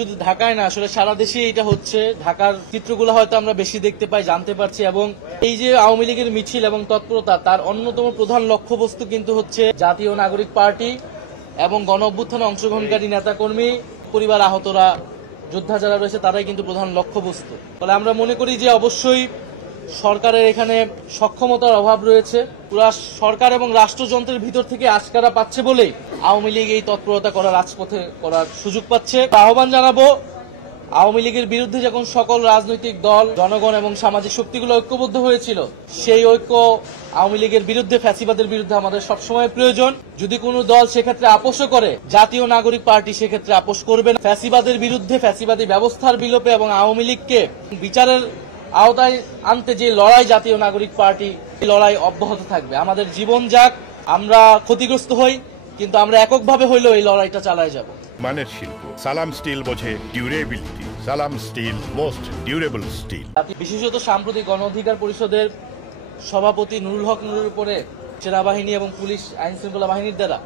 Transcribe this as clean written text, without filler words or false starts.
শুধু ঢাকায় না, আসলে সারা দেশে এটা হচ্ছে। ঢাকার চিত্রগুলো হয়তো আমরা বেশি দেখতে পাই, জানতে পারছি। এবং এই যে আওয়ামী লীগের মিছিল এবং তৎপরতা, তার অন্যতম প্রধান লক্ষ্যবস্তু কিন্তু হচ্ছে জাতীয় নাগরিক পার্টি এবং গণ অভ্যুত্থানে অংশগ্রহণকারী নেতাকর্মী, পরিবার, আহতরা, যোদ্ধা যারা রয়েছে, তারাই কিন্তু প্রধান লক্ষ্যবস্তু। ফলে আমরা মনে করি যে অবশ্যই সরকারের এখানে সক্ষমতার অভাব রয়েছে। পুরা সরকার এবং রাষ্ট্রযন্ত্রের ভিতর থেকে আশকারা পাচ্ছে বলেই আওয়ামী লীগ এই তৎপরতা করার রাজপথে করার সুযোগ পাচ্ছে। আহ্বান জানাবো, আওয়ামী লীগের বিরুদ্ধে যখন সকল রাজনৈতিক দল, জনগণ এবং সামাজিক শক্তিগুলো ঐক্যবদ্ধ হয়েছিল, সেই ঐক্য আওয়ামী লীগের বিরুদ্ধে, ফ্যাসিবাদের বিরুদ্ধে আমাদের সবসময় প্রয়োজন। যদি কোনো দল সেক্ষেত্রে আপোষও করে, জাতীয় নাগরিক পার্টি সেক্ষেত্রে আপোষ করবে না। ফ্যাসিবাদের বিরুদ্ধে, ফ্যাসিবাদী ব্যবস্থার বিলোপে এবং আওয়ামী লীগকে বিচারের আওতায় আনতে যে লড়াই, জাতীয় নাগরিক পার্টি এই লড়াই অব্যাহত থাকবে। আমাদের জীবন যাক, আমরা ক্ষতিগ্রস্ত হই, কিন্তু আমরা এককভাবে হইলেও এই লড়াইটা চালায় যাব। মানের শিল্প সালাম স্টিল বোঝে ডিউরেবিলিটি। সালাম স্টিল, মোস্ট ডিউরেবল স্টিল। বিশেষত সাম্প্রতিক গণ অধিকার পরিষদের সভাপতি নুরুল হক নুরের উপরে সেনাবাহিনী এবং পুলিশ, আইন শৃঙ্খলা বাহিনীর দ্বারা